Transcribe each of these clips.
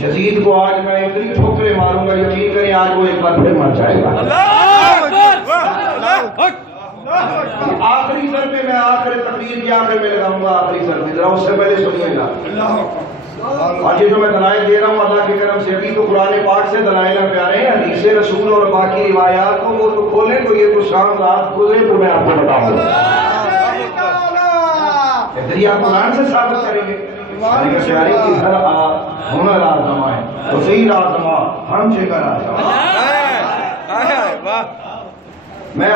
یزید کو آج میں اتنی ٹھوکریں ماروں گا، یقین کریں آج وہ ایک بار پھر مر جائے گا۔ آخری ضربے میں آخری تقریر کی آخر میں لگاؤں گا، آخری ضربے ذرا اس سے پہلے سنیے گا۔ آج یہ جو میں دلائل دے رہا ہوں اللہ کے کرم سے، ابھی تو قرآن پاک سے دلائل پیارے ہیں، حدیث رسول اور باقی روایات کو وہ تو کھولیں تو یہ تو شام رات گزرے تو میں آپ کو بتاؤں گا۔ دریا قرآن سے ثابت کریں گے پیاری کی ہر ہونا لازمہ ہے تو صحیح لازمہ ہم سے کا لازمہ۔ میں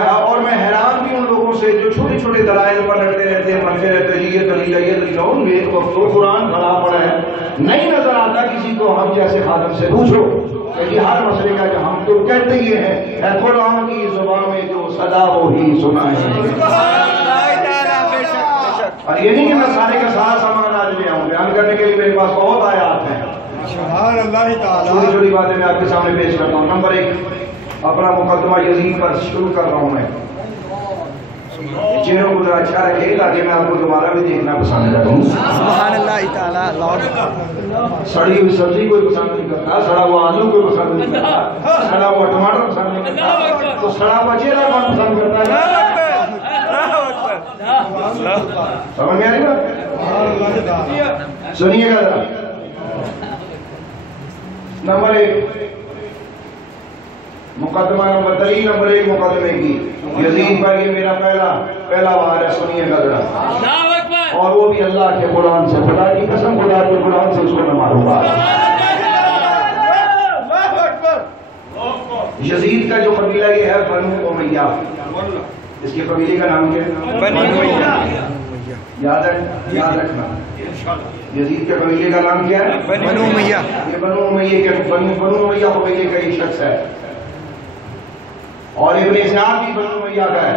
حیران بھی ان لوگوں سے جو چھوٹے چھوٹے دلائل پر لڑتے رہتے ہیں، مرتے رہتے ہیں، یہ دلیل ہے یہ دلیل ہے، ان ایک وقت تو قرآن بھرا پڑا ہے، نہیں نظر آتا کسی کو۔ ہم جیسے خادم سے پوچھو کہ ہر مسئلے کا جو ہم تو کہتے ہی ہیں، اے قرآن کی زبان میں جو सदा वही सुनाए। और ये नहीं कि मैं सारे का सारा सामान आज ले आऊँ, बयान करने के लिए मेरे पास बहुत आयात हैं। छोटी छोटी बातें मैं आपके सामने पेश करता हूँ। नंबर 1, अपना मुकदमा यजीद पर शुरू कर रहा हूँ मैं। चेहरों को अच्छा रखे ताकि मैं आपको दोबारा भी देखना पसंद करूँ। सड़ी हुई सब्जी कोई पसंद नहीं करता, सड़ा हुआ आलू कोई पसंद नहीं करता, सड़ा हुआ टमाटर पसंद नहीं करता, तो सड़ा हुआ चेहरा कौन पसंद करता है? समझ में आ रही बात? सुनिएगा जरा। नंबर 1 मुकदमा नंबर 3 नंबर 1 मुकदमे की यजीद पर ये मेरा पहला वार है। सुनिएगा जरा। और वो भी अल्लाह के कुरान से, खुदा की कसम खुदा के कुरान से उसको मैं मारूंगा। यजीद का जो कबीला ये है बनु उमैया। इसके कबीले का नाम क्या है? बनु उमैया। याद रखना। यजीद के कबीले का नाम क्या है? बनु उमैया। ये बनु उमैया कबीले का एक शख्स है और इब्न इस्हाक भी बनु उमैया का है।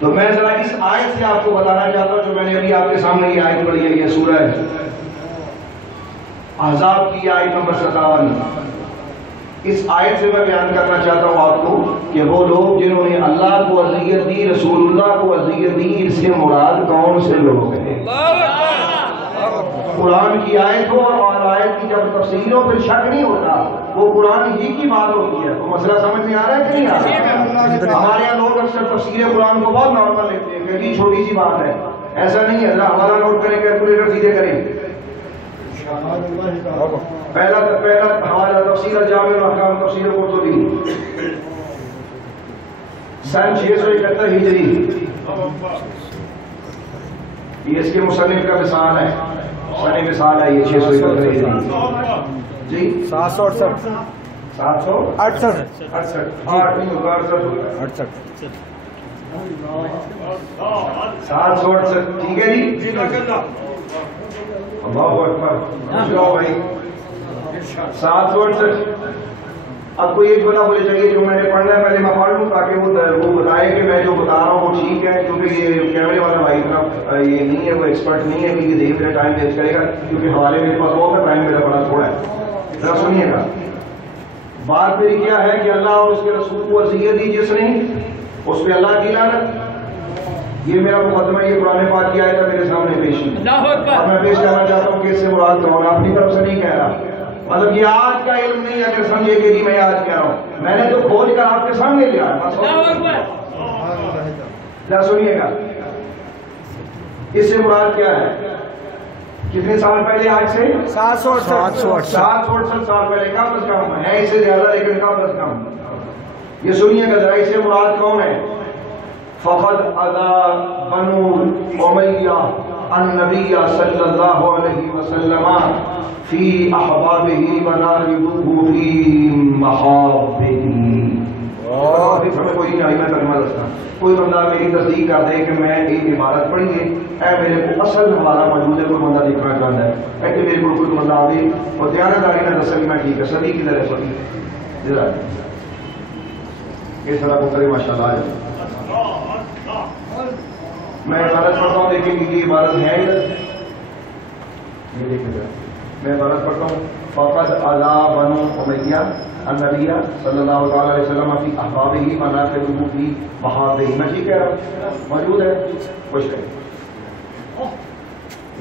तो मैं जरा इस आयत से आपको बताना चाहता हूं जो मैंने अभी आपके सामने ये आयत पढ़ी है। ये सूरह अहज़ाब की आयत नंबर 57। इस आयत से मैं बयान करना चाहता हूं आपको कि वो लोग जिन्होंने अल्लाह को अज़ियत दी, रसूलुल्लाह को अज़ियत दी, इससे मुराद कौन से लोग हैं? कुरान की आयत हो और आयत की जब तफसीर हो फिर शक नहीं होता, वो कुरान ही की बात होती है। तो मसला समझ में आ रहा है कि नहीं आ रहा? हमारे यहाँ लोग अक्सर तफसीर कुरान को बहुत नॉर्मल लेते हैं क्योंकि छोटी सी बात है। ऐसा नहीं है। हमारा नोट करें, कैलकुलेटर सीधे करें। पहला हमारा तफसीर जामिउल अहकाम तफसीर कुर्तुबी सन 671 हिजरी। ये इसके मुसन्निफ का मिसाल है, सने मिसाल है ये 671 हिजरी जी। 768 ठीक है जी। अल्लाहु अकबर। भाई 768। अब कोई एक बता मुझे चाहिए जो मैंने पढ़ना है, पहले मैं पढ़ लूँ ताकि वो बताए कि मैं जो बता रहा हूँ वो ठीक है। क्योंकि ये कैमरे वाला भाई इतना ये नहीं है, वो एक्सपर्ट नहीं है कि ये देख मेरा टाइम वेस्ट करेगा, क्योंकि हवाले मेरे पास बहुत है, टाइम मेरा बड़ा थोड़ा है। जरा सुनिएगा बात मेरी क्या है कि अल्लाह और उसके रसूल को अज़ियत दी जिसने, उस पर अल्लाह की लानत। ये मेरा मुकदमा, ये कुरान पाक की आयत मेरे सामने पेश है। अब मैं पेश करना चाहता हूँ कि इससे मुराद कौन, अपनी तरफ से नहीं कह रहा, मतलब ये आज का इल्म नहीं अगर समझे कि जी मैं आज कह रहा हूँ, मैंने तो खोज कर आपके सामने लिया। क्या सुनिएगा, इससे मुराद क्या है? कितने साल पहले आज से? 768 साल पहले का बस कम है, इससे ज्यादा लेकिन का बस कम। ये सुनिएगा जरा, इससे मुराद कौन है? फ़क़द अज़ा बनु उमैया अन्नबिय्य सल्लल्लाहु अलैहि वसल्लम फी अहबाबिही व नारिदुहु फी महाबिही। और हमें कोई नहीं, मैं तर्जुमा दस्ता, कोई बंदा मेरी तस्दीक कर दे कि मैं एक इबारत पढ़ी है, ऐ मेरे को असल हवाला मौजूद है, कोई बंदा देखना चाहता है, ऐ कि मेरे को कोई बंदा आ गई और दयानतदारी ने दसा कि मैं ठीक है, सभी की तरह पढ़ी जरा इस तरह को करे माशाल्लाह। मैं इबारत पढ़ता हूँ, देखेंगे कि इबारत है इधर, ये देखिए मैं इबारत पढ़ता हूँ। फ़क़द अज़ा बनु उमैया अन्नबिय्य सल्लल्लाहु अलैहि वसल्लम फी अहबाबिही व नारिदुहु फी महाबिही। मैं ठीक कह रहा हूँ? मौजूद है? खुश है।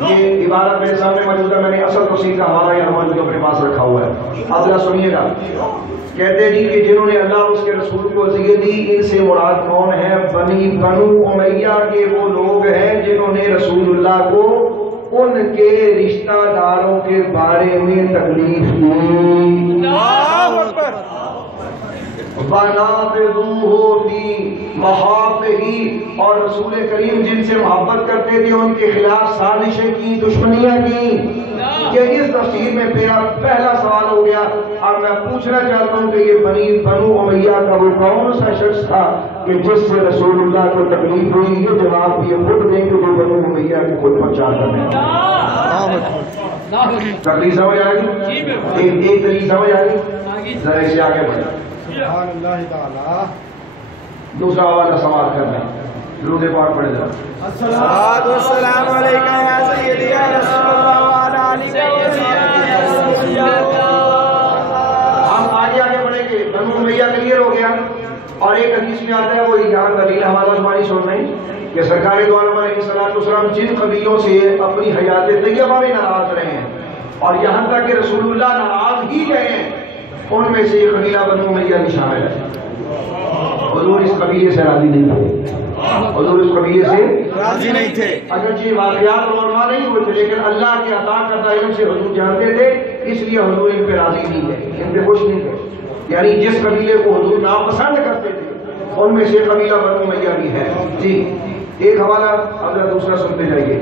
ये इबारत मेरे सामने मौजूद है, मैंने असल तफसीर का हवाला यहाँ मौजूद अपने पास रखा हुआ है। अब जरा सुनिएगा, कहते जी कि जिन्होंने अल्लाह और उसके रसूल को अज़ियत दी, इनसे मुराद कौन है? बनु उमैया के वो लोग हैं जिन्होंने रसूलुल्लाह को उनके रिश्तेदारों के बारे में तकलीफ दी। और रसूल करीम जिनसे मोहब्बत करते थे उनके खिलाफ साजिशें की, दुश्मनियां की। ये इस तफसीर में मेरा पहला सवाल हो गया। अब मैं पूछना चाहता हूँ कि ये बनु उमैया का वो कौन सा शख्स था कि जिससे रसूलुल्लाह को तकलीफ हुई? ये जवाब ये खुद दें कि वो बनु उमैया के खुद प्रचार करने तकलीफ समझ आ गई? एक तकलीफ समझ आ गई? जरा इसे आगे बढ़े। دوسرا حوالہ سماعت کرنا ہے، درود پاک پڑھے جا. الصلاۃ والسلام علیکہ یا سیدی یا رسول اللہ وعلی آلہ ہم آگے بڑھیں گے. بنو امیہ کلیئر ہو گیا. اور ایک حدیث میں آتا ہے وہ یہاں دلیل حوالہ زبانی سن رہے ہیں کہ سرکار دو عالم علیہ السلام جن قبیلوں سے اپنی حیات طیبہ میں ناراض رہے ہیں اور یہاں تک کہ رسول اللہ ناراض ہی گئے ہیں، ان میں سے یہ قبیلہ بنو امیہ بھی شامل ہے. حضور اس قبیلے سے راضی نہیں تھے. حضور اس قبیلے سے راضی نہیں تھے. اگرچہ واقعات علماء نہیں ہوئے تھے لیکن اللہ کے عطا کردہ علم سے حضور جانتے تھے، اس لیے حضور ان پہ راضی نہیں تھے، ان پہ خوش نہیں تھے. یعنی جس قبیلے کو حضور ناپسند کرتے تھے ان میں سے قبیلہ بنو امیہ بھی ہے. جی ایک حوالہ اگر دوسرا سنتے جائیے.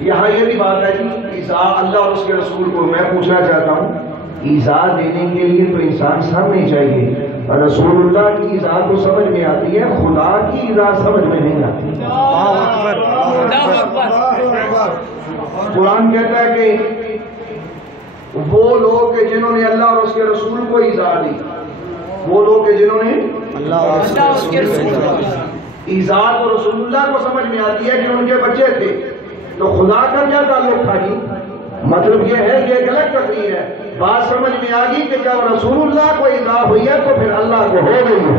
یہاں یہ بھی بات ہے کہ ایذا اللہ اور اس کے رسول کو میں پوچھنا چاہتا ہوں، ایذا دینے کے لیے تو انسان سمجھنی چاہیے. رسول اللہ کی ایذا تو سمجھ میں آتی ہے، خدا کی ایذا سمجھ میں نہیں آتی. قرآن کہتا ہے کہ وہ لوگ کہ جنہوں نے اللہ اور اس کے رسول کو ایذا دی، وہ لوگ کہ جنہوں نے اللہ اور اس کے رسول ایذا تو رسول اللہ کو سمجھ میں آتی ہے کہ ان کے بچے تھے، تو خدا کا کیا تعلق تھا؟ جی مطلب یہ ہے کہ ایک الگ تقریر ہے. بات سمجھ میں آ گئی کہ جب رسول اللہ کو ایذا ہوئی ہے تو پھر اللہ کو ہو گئی ہے.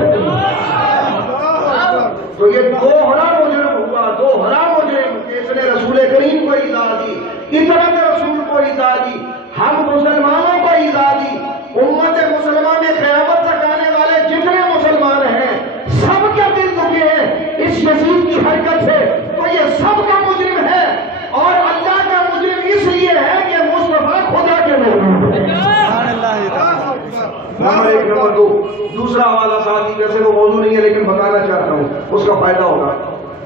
تو یہ دو ہرا مجرم ہوا، دو ہرا مجرم کہ اس نے رسول کریم کو ایذا دی، اتنا کے رسول کو ایذا دی، ہم مسلمانوں کو ایذا دی. امت مسلمان میں قیامت تک آنے والے جتنے مسلمان ہیں سب کے دل دکھے ہیں اس یزید کی حرکت سے. تو یہ سب کا مجرم ہے اور اللہ کا مجرم اس لیے ہے کہ مصطفیٰ خدا کے محبوب ہے. نمبر ایک. نمبر دو دوسرا حوالہ ساتھ ہی، جیسے وہ موضوع نہیں ہے لیکن بتانا چاہتا ہوں، اس کا فائدہ ہوگا.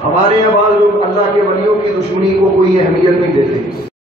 ہمارے یہاں بعض لوگ اللہ کے ولیوں کی دشمنی کو کوئی اہمیت نہیں دیتے.